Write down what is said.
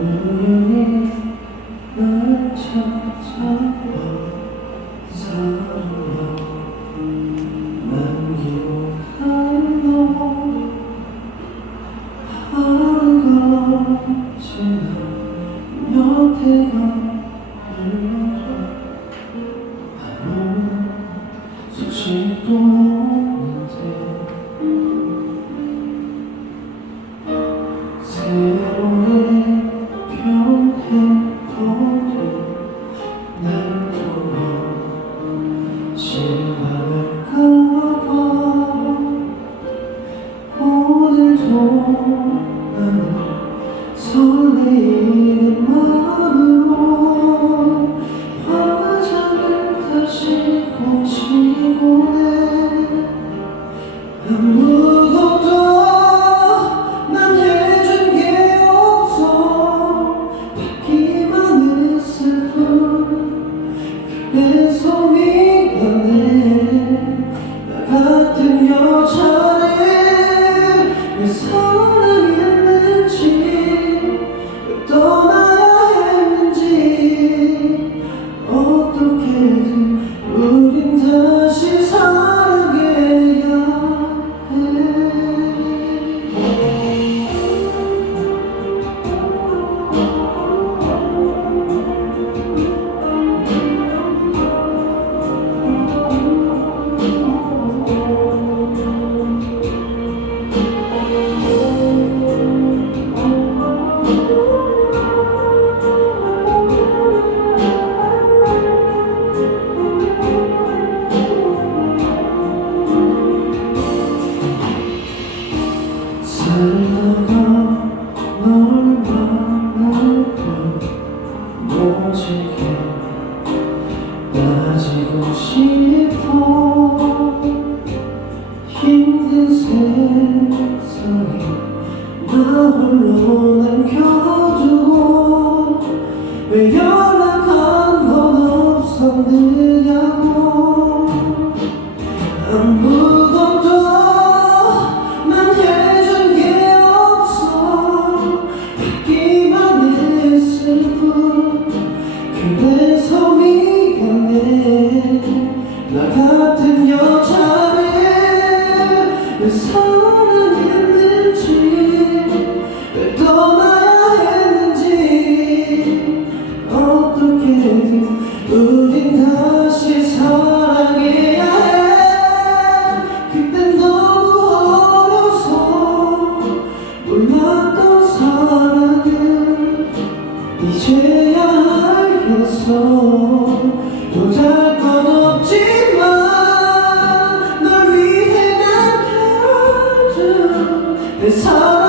우연히 날 찾아와 사랑과 남기고 간너 하루가 지나 몇 해가 흘러도 아무 소식도 없는데 새로운 그래서 미안해 나 같은 여자 살다가 널 만나면 모질게 나아지고 싶어. 힘든 세상에 나 홀로 남겨두고 왜 연락한 건 없었느냐 나 같은 여자를 왜 사랑했는지 왜 떠나야 했는지 어떻게든 우린 다시 사랑해야 해? 그땐 너무 어려서 몰랐던 사랑을 이제야 알겠어. 보잘것 내 사랑